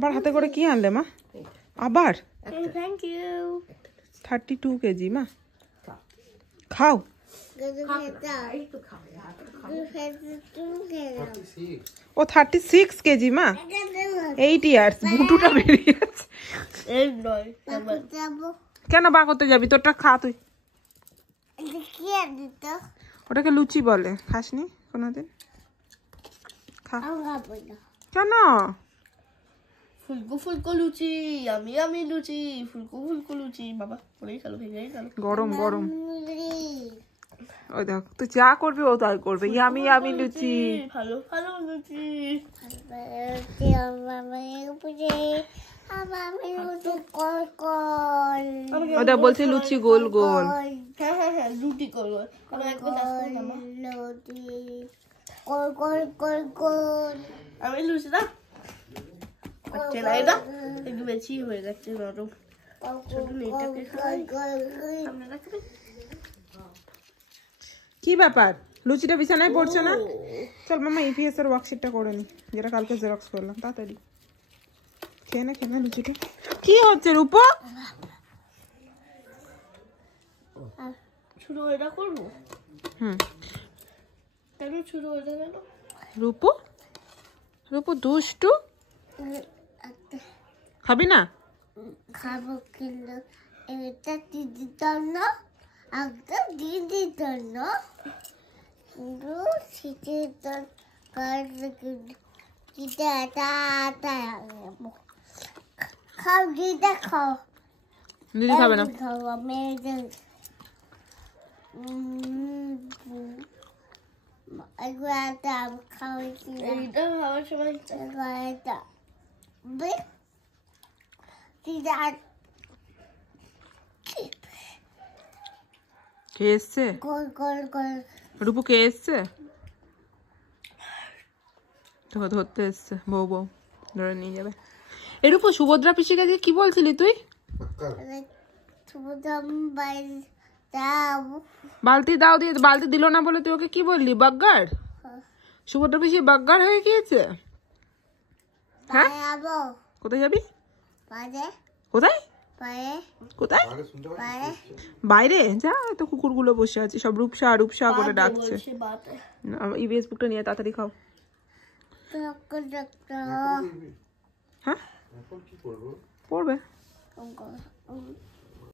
আবার হাতে করে কি আনলে মা? আবার থ্যাংক ইউ। 32 কেজি মা, খাও। ও 36 কেজি মা, 8 ইয়ার্স। ভুটুটা বেরিয়েছে। কেন বা করতে যাবি? তোরটা খা তুই। ওটাকে লুচি বলে, খাসনি কোনোদিন? খা। কেন? ফুলকো ফুলকো লুচি, আমি আমি লুচি, ফুলকো ফুলকো লুচি। বাবা পরেই গেল, ভেঙেই গেল। গরম গরম। ওই দেখ, তুই যা করবি ও তাই করবে। ইয়ামি ইয়ামি লুচি, ভালো ভালো লুচি। ওটা বলছে লুচি গোল গোল। হ্যাঁ হ্যাঁ হ্যাঁ, রুটি করবো। আমি লুচি না হচ্ছে না, এটা একটু বেশি হয়ে যাচ্ছে নরম। কি ব্যাপার, লুচিটা বিছানায় পড়ছে না? চল মামা ইপিএস এর ওয়ার্কশিটটা করে নি, যেটা কালকে জেরক্স করলাম। তাড়াতাড়ি খেয়ে না, খেয়ে না লুচিটা। কি হচ্ছে রূপো? শুরু এটা করবো। কেন শুরু এটা কেন? রূপো রূপো দুষ্টু, খাবি না? খাবো, কিন্তু এটা দিদির জন্য, একটা দিদির জন্য, কিন্তু শীতের খাও, দিদা খাও। দিদি খাবে না। খাও মেয়েদের। একটা খাওয়াইছি, এইটা খাওয়ার সময় একটা দিদা। কে এসছে? গোল গোল গোল। রূপু কে এসছে? তোকে ধরতে এসছে বউ, বউ ধরে নিয়ে যাবে। এই রূপু, সুভদ্রা পিসিকে দিয়ে কি বলছিলি তুই? বালতি দাও, দিয়ে বালতি দিল না বলে তুই ওকে কি বললি? বাগ্গার? সুভদ্রা পিসি বাগ্গার হয়ে গিয়েছে। হ্যাঁ, কোথায় যাবি? কোথায় কোথায়? বাইরে যা, তো কুকুরগুলো বসে আছে সব রূপসা রূপসা করে ডাকছে। ইবিএস বুকটা নিয়ে তাড়াতাড়ি খাও। হ্যাঁ, পড়বে।